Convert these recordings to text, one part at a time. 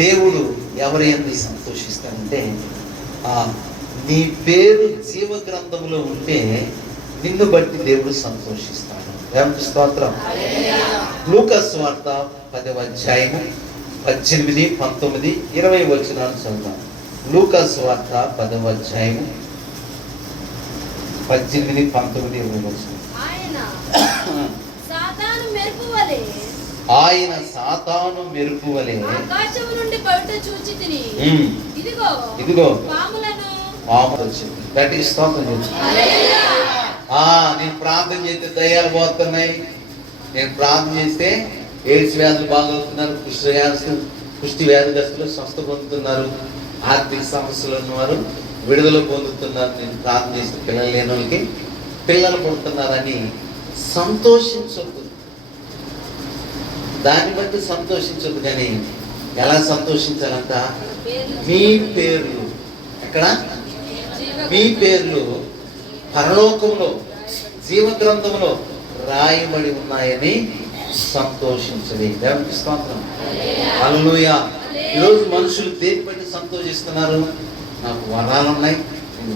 దేవుడు ఎవరి యందు సంతోషిస్తాడంటే, నీ పేరు జీవ గ్రంథంలో ఉంటే నిన్ను బట్టి దేవుడు సంతోషిస్తాడు. దేవునికి స్తోత్రం. లూకా సువార్త 10వ అధ్యాయము 18, 19, 20 వచనాలు చదువుతాం. లూకా సువార్త 10వ అధ్యాయము 18, 19, 20 వచనాలు. ఆయన సాతాను మెరుపు వలె ఆకాశము నుండి బయట చూచి తిని, ఇదిగో పాములు వచ్చింది. గట్టిగా స్తోత్రం చేసి, నేను ప్రార్థన చేస్తే దయ్యాలు పోతున్నాయి, నేను ప్రార్థన చేస్తే ఎయిడ్స్ వ్యాధులు బాగవుతున్నారు, కుష్టి వ్యాధిగ్రస్తులు స్వస్థ పొందుతున్నారు, ఆర్థిక సమస్యలు ఉన్నవారు విడుదల పొందుతున్నారు, నేను ప్రార్థన చేస్తే పిల్లలు లేని వాళ్ళకి పిల్లలు పుడుతున్నారని సంతోషించొద్దు. దాన్ని బట్టి సంతోషించొద్దు. కానీ ఎలా సంతోషించాలంట? మీ పేర్లు ఎక్కడ? మీ పేర్లు పరలోకంలో జీవ గ్రంథంలో రాయబడి ఉన్నాయని సంతోషించండి. దేవునికి స్తోత్రం. హల్లెలూయా. ఈరోజు మనుషులు దేని బట్టి సంతోషిస్తున్నారు? నాకు వరాలు ఉన్నాయి,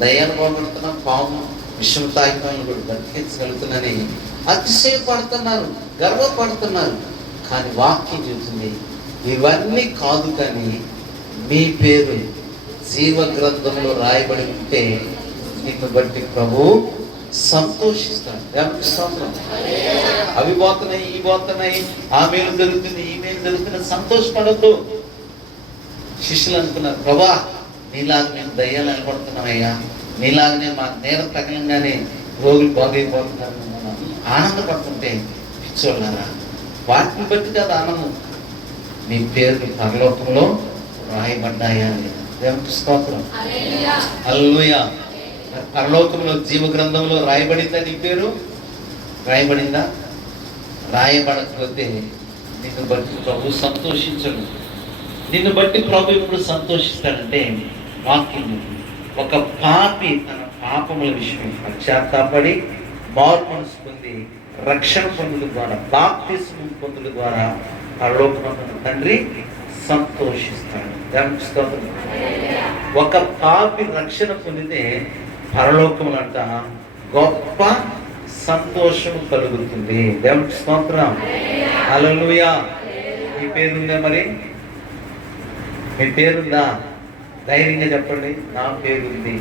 దయ్యాలు పోగొడుతున్నా, పాము విషం తాగిపాలను కూడా బ్రతికించగలుగుతున్నానని అతిశయపడుతున్నారు, గర్వపడుతున్నారు. కానీ వాక్యం చెబుతుంది ఇవన్నీ కాదు, కానీ మీ పేరు జీవ గ్రంథంలో రాయబడి ఉంటే నిన్ను బట్టి ప్రభు సంతోషిస్తాడు. అవి పోతున్నాయి, ఈ పోతున్నాయి, ఆ మేలు జరుగుతుంది, ఈ మేలు జరుగుతుంది, సంతోషపడద్దు. శిష్యులు అనుకున్నారు, ప్రభా నీలాగా మేము దయ్యాలు నిలబడుతున్నామయ్యా, నీలాగనే మా నేరం తగలంగానే రోగులు బాగైపోతున్నారు, ఆనందపడుతుంటే పిచ్చోళ్ళారా, వాటిని బట్టి కదా ఆనందం. నీ పేరు పరలోకంలో రాయబడ్డాయా? దేవునికి స్తోత్రం. హల్లెలూయా. పరలోకంలో జీవ గ్రంథంలో రాయబడిందా? నీ పేరు రాయబడిందా? రాయబడకపోతే నిన్ను బట్టి ప్రభు సంతోషించడు. నిన్ను బట్టి ప్రభు ఎప్పుడు సంతోషిస్తాడంటే, వాక్యం ఒక పాపి తన పాపముల విషయం పశ్చాత్తాపడి మారు మనసు పొంది రక్షణ పొందుల ద్వారా, బాప్తిస్మం పొందుల ద్వారా పరలోకమందున్న తండ్రి సంతోషిస్తాడు. దేవునికి స్తోత్రం. ఒక పాపి రక్షణ పొందితే పరలోకములు అంట గొప్ప సంతోషం కలుగుతుంది. దేవునికి స్తోత్రం. హల్లెలూయా. మీ పేరుందా? మరి మీ పేరుందా? ధైర్యంగా చెప్పండి, నా పేరుంది.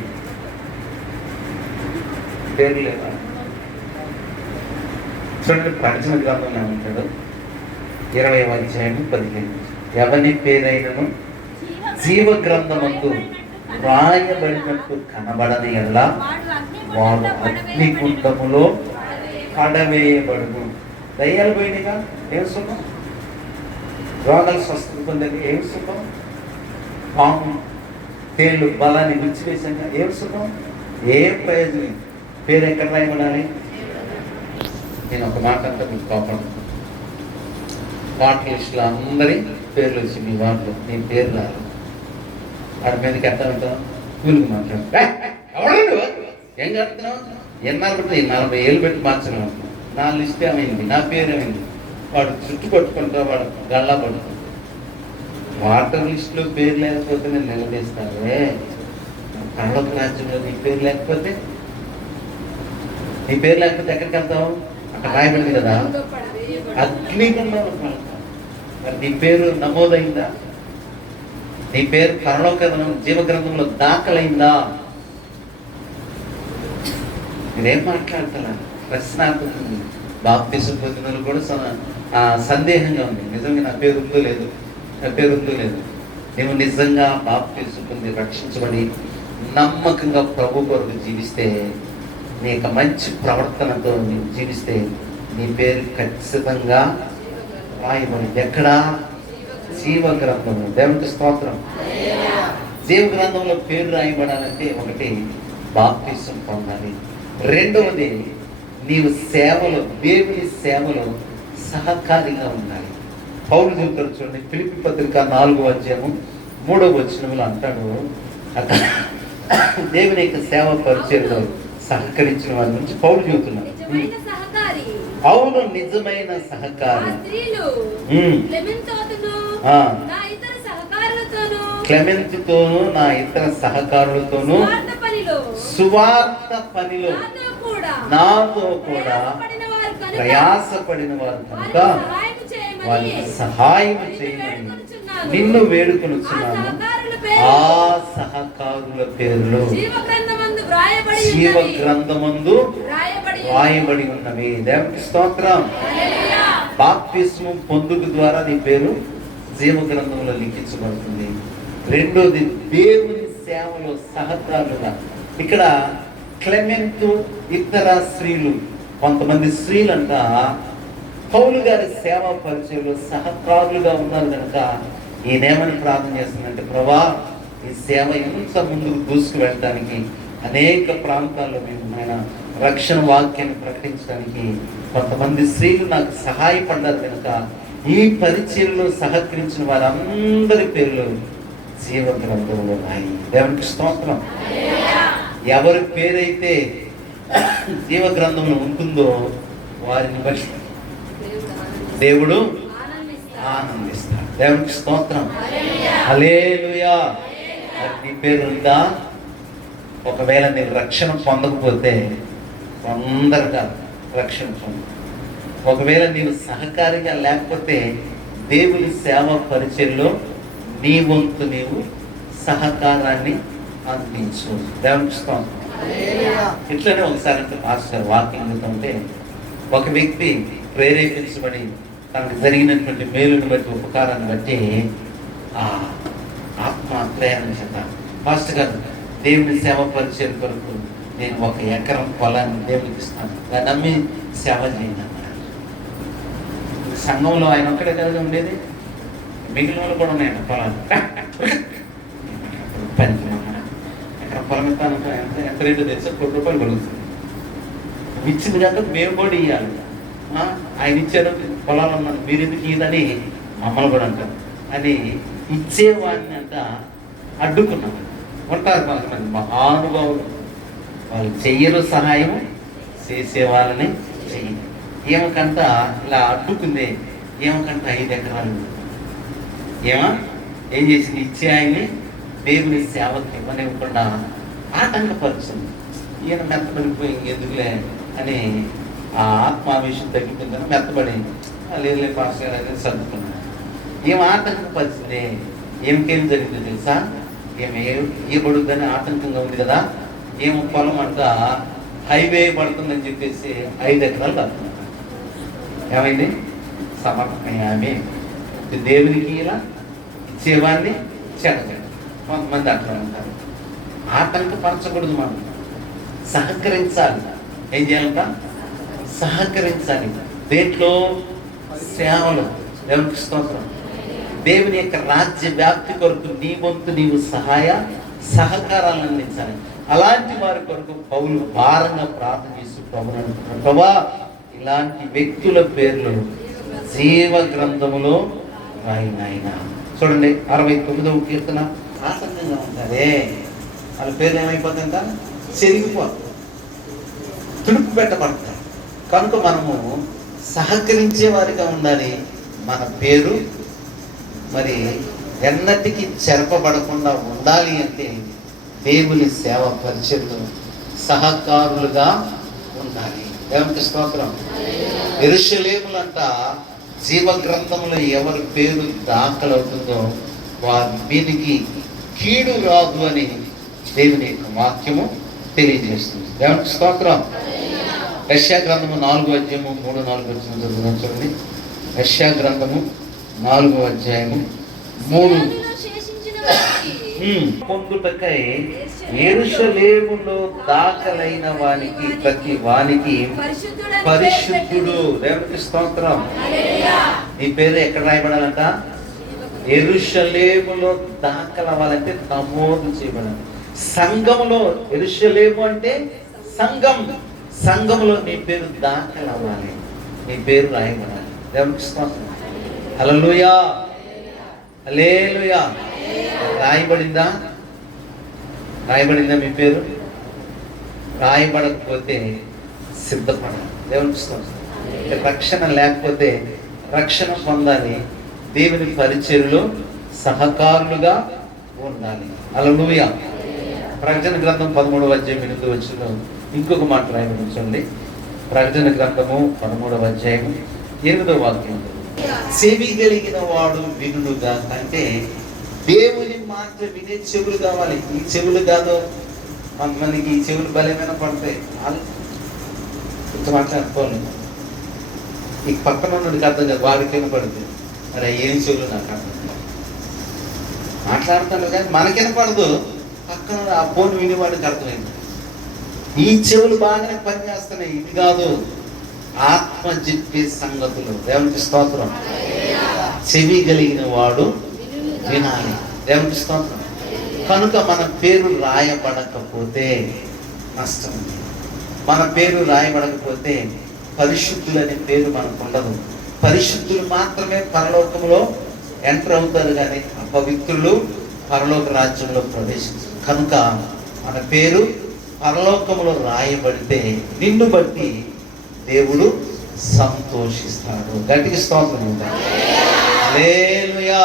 పేరు లేదా? చూడండి, ప్రకటన గ్రంథంలో ఏమంటాడు? 20వ అధ్యాయం 15, ఎవరి పేరైనను జీవ గ్రంథమందు రాయబడినట్టు కనబడని ఎడల వాడు అగ్నిగుండములో పడవేయబడును. దయ్యాలు పోయినగా ఏం సుఖం? రోగాలు స్వస్థత పొందని ఏం సుఖం? పాము తేళ్ళు బలాన్ని విడిచివేశాక ఏం సుఖం? ఏం ప్రయోజనం? పేరు ఎక్కడ రాయబడాలి? నేను ఒక మాట అంటే మీకు కోపం, వాటి లిస్టులో అందరి పేర్లు వచ్చి మీ వాటిలో నీ పేరు రాదు. వాడి మీదకి ఎట్లా ఉంటావు? కూలికి మాట్లాడు, ఏం కడుతున్నావు, ఎన్నాళ్ళు పెట్టి 40 ఏళ్ళు పెట్టి మార్చడం, నా లిస్ట్ ఏమైంది, నా పేరు ఏమైంది? వాడు చుట్టు పట్టుకుంటా, వాడు గల్లా పడుతుంది. వాటర్ లిస్టులో పేరు లేకపోతే నేను నిలదీస్తానే. పరలోక రాజ్యంలో నీ పేరు లేకపోతే, నీ పేరు లేకపోతే ఎక్కడికి వెళ్తావు? అక్కడ రాయబడింది కదా, అగ్నిగుండంలో. మరి నీ పేరు నమోదైందా? నీ పేరు పరలోక జీవ గ్రంథంలో దాఖలైందా? మీరేం మాట్లాడుతున్నారు? ప్రశ్నార్థం. బాప్తిసం పొందిన కూడా సందేహంగా ఉంది, నిజంగా నా పేరు ఉందో లేదు, నా పేరు ఉందో లేదు. నువ్వు నిజంగా బాప్తిసం పొంది రక్షించబడి నమ్మకంగా ప్రభు కొరకు జీవిస్తే, నీకు మంచి ప్రవర్తనతో నీవు జీవిస్తే నీ పేరు ఖచ్చితంగా రాయబడింది. ఎక్కడా? జీవ గ్రంథంలో. దేవునికి స్తోత్రం. జీవ గ్రంథంలో పేరు రాయబడాలంటే ఒకటి బాప్తిసం పొందాలి, రెండవది నీవు సేవలో, దేవుని సేవలో సహకారిగా ఉండాలి. పౌలు చెబుతారు చూడండి, ఫిలిప్పీ పత్రిక 4వ అధ్యాయము 3వ వచనంలో అంటాడు, అక్కడ దేవుని యొక్క సేవ పరిచయంలో సహకరించిన వారి నుంచి పౌలు చెబుతున్నాడు. అవును, నిజమైన సహకారి. క్లెమెంతుతోను నా ఇతర సహకారులతోను స్వార్థ పనిలో సువార్త పనిలో నాతో కూడా ప్రయాసపడిన వారు కనుక వారికి సహాయం చేయమని నిన్ను వేడుకొనుచున్నాను. ఆ సహకారుల పేర్లు జీవ గ్రంథమందు రాయబడి ఉన్నవి. దేవునికి స్తోత్రం. బాప్తిస్మం పొందుకు ద్వారా నీ పేరు జీవ గ్రంథంలో లిఖించబడుతుంది. రెండోది, దేవుని సేవలో సహకారులుగా. ఇక్కడ క్లెమెంతు ఇతర స్త్రీలు, కొంతమంది స్త్రీలంట పౌలు గారి సేవా పరిచయంలో సహకారులుగా ఉన్నారు కనుక ఈయనేమని ప్రార్థన చేస్తుందంటే, ప్రభా ఈ సేవ ఎంత ముందుకు దూసుకు వెళ్ళడానికి, అనేక ప్రాంతాల్లో మేము ఆయన రక్షణ వాక్యాన్ని ప్రకటించడానికి కొంతమంది స్త్రీలు నాకు సహాయపడ్డారు కనుక ఈ పరిచయంలో సహకరించిన వారందరి పేర్లు జీవ గ్రంథంలో ఉన్నాయి. దేవునికి స్తోత్రం. ఎవరి పేరైతే జీవ గ్రంథంలో ఉంటుందో వారిని బట్టి దేవుడు ఆనందిస్తాడు. దేవునికి స్తోత్రం. హల్లెలూయా. నీ పేరు ఉందా? ఒకవేళ నేను రక్షణ పొందకపోతే తొందరగా రక్షణ పొందు. ఒకవేళ నీవు సహకారిగా లేకపోతే దేవుని సేవా పరిచయంలో నీ వంతు నీవు సహకారాన్ని అందించు. దేవునికి స్తోత్రం. ఇట్లనే ఒకసారి అంటే మాస్టర్ వాకింగ్ అవుతుంటే ఒక వ్యక్తి ప్రేరేపించబడి తనకు జరిగినటువంటి మేలుని బట్టి, ఉపకారాన్ని బట్టి ఆ ఆత్మ ప్రేరణ చేత, మాస్టర్ గారు దేవుని సేవ పరిచయం కొరకు నేను 1 ఎకరం పొలాన్ని దేవునికి ఇస్తాను, దాన్ని నమ్మి సేవ చేయండి అన్నారు. సంఘంలో ఆయన ఒక్కడే కదా ఉండేది, మిగిలిన వాళ్ళు కూడా ఉన్నాయండి పొలాలు. ఎకరం పొలం ఎంత రేటు తెచ్చా, ₹1 పలుకుతుంది. ఇచ్చింది కాక మేము కూడా ఇవ్వాలి. ఆయన ఇచ్చారు, పొలాలు ఉన్నాను, మీరు ఎందుకు ఇదని మమ్మల్ని కూడా అంటారు అని ఇచ్చేవాడిని అంట అడ్డుకున్నాం. ఉంటారు కొంతమంది మహానుభావులు, వాళ్ళు చెయ్యరు సహాయం, చేసే వాళ్ళని చెయ్యి. ఏమకంట ఇలా అడ్డుకుందే, ఏమకంట 5 ఎకరాలు ఏం చేసింది, ఇచ్చే ఆయన్ని దేవుని సేవకి ఇవ్వనివ్వకుండా ఆటంకపరుచుంది. ఈయన మెత్తబడిపోయి ఎందుకులే అని ఆ ఆత్మావేశం తగ్గిపోయిందని మెత్తబడి లేదు పాస్టర్ గారు అనేది సర్దుకున్నాడు. ఏం ఆటంకపరిచింది, ఏమికేం జరిగింది తెలుసా? ఇవ్వబడుద్దని ఆటంకంగా ఉంది కదా, ఏం పొలం అంట హైవే పడుతుందని చెప్పేసి 5 ఎకరాలు పడుతుంది. ఏమైంది? సమర్పణ. దేవునికి ఇలా ఇచ్చేవాడిని చెడగడు. కొంతమంది అట్లా ఉంటారు. ఆటంకపరచకూడదు, మనం సహకరించాలి. ఏం చేయాలంట? సహకరించాలి. దేంట్లో? సేవలు. దేవునికి స్తోత్రం. దేవుని యొక్క రాజ్య వ్యాప్తి కొరకు నీ వంతు నీవు సహకారాలను అందించాలి. అలాంటి వారి కొరకు పౌలు భారంగా ప్రార్థన చేస్తూ ప్రభువుని అంటున్నాడు, ప్రభా ఇలాంటి వ్యక్తుల పేర్లు జీవ గ్రంథములో రాయినాయన. చూడండి 69వ కీర్తన. ఆసక్తంగా ఉంటారే వాళ్ళ పేరు ఏమైపోతుందంట? చెరిగిపోతుంది, తుడుపు పెట్టబడతారు. కనుక మనము సహకరించే వారిగా ఉండాలి. మన పేరు మరి ఎన్నటికీ చెరపబడకుండా ఉండాలి అంటే దేవుని సేవ పరిచయంలో సహకారులుగా ఉండాలి. దేవునికి స్తోత్రం. యెరూషలేములంట జీవ గ్రంథంలో ఎవరి పేరు దాఖలవుతుందో వారి మీదికి కీడు రాదు అని దేవుని యొక్క వాక్యము తెలియజేస్తుంది. దేవునికి స్తోత్రం. యెషయా గ్రంథము 4వ అధ్యాయము 3-4 వచనాలు చూడండి. యెషయా గ్రంథము 4వ అధ్యాయము 3. పొందుటకై యెరూషలేములో దాఖలైన వానికి ప్రతి వానికి పరిశుద్ధుడు. దేవునికి స్తోత్రం. ఈ పేరు ఎక్కడ రాయబడాలంట? యెరూషలేములో దాఖలవ్వాలంటే నమోదు చేయబడాలి. సంఘములో, యెరూషలేము అంటే సంఘం, సంఘములో నీ పేరు దాఖలవ్వాలి, నీ పేరు రాయబడాలి. దేవునికి స్తోత్రం. హల్లెలూయా, హల్లెలూయా. రాయబడిందా? రాయబడిందా మీ పేరు? రాయబడకపోతే సిద్ధపడాలి. దేవునికి స్తోత్రం. రక్షణ లేకపోతే రక్షణ పొందాలి. దేవుని పరిచర్యలో సహకారులుగా ఉండాలి. హల్లెలూయా. ప్రకటన గ్రంథం 13వ అధ్యాయం 8వ వచనంలో ఇంకొక మాట రాయబడింది. ప్రకటన గ్రంథము 13వ అధ్యాయం 8వ వాక్యం, చెవి కలిగిన వాడు వినుడుగా. అంటే దేవుని మాట వినే చెవులు కావాలి. ఈ చెవులు కాదు, కొంతమందికి ఈ చెవులు బలమైన పడతాయి, మాట్లాడుకోలేదు. ఈ పక్కన ఉన్నది అర్థం కాదు, వాడికి వినపడుతుంది. మరి ఏం చెవులు నాకు అర్థం కాదు. మాట్లాడుతాను కానీ మనకి వినపడదు, పక్కన ఆ ఫోన్ వినేవాడికి అర్థమైంది. ఈ చెవులు బాగానే పనిచేస్తున్నాయి. ఇది కాదు, ఆత్మ చెప్పే సంగతులు. దేవునికి స్తోత్రం. చెవి కలిగిన వాడు వినాలి. దేవునికి స్తోత్రం. కనుక మన పేరు రాయబడకపోతే నష్టం. మన పేరు రాయబడకపోతే పరిశుద్ధులనే పేరు మనకు ఉండదు. పరిశుద్ధులు మాత్రమే పరలోకంలో ఎంటర్ అవుతారు, కానీ అపవిత్రులు పరలోక రాజ్యంలో ప్రవేశించారు. కనుక మన పేరు పరలోకంలో రాయబడితే నిన్ను బట్టి దేవుడు సంతోషిస్తాడు. గట్టిగా స్తోత్రం. హల్లెలూయా.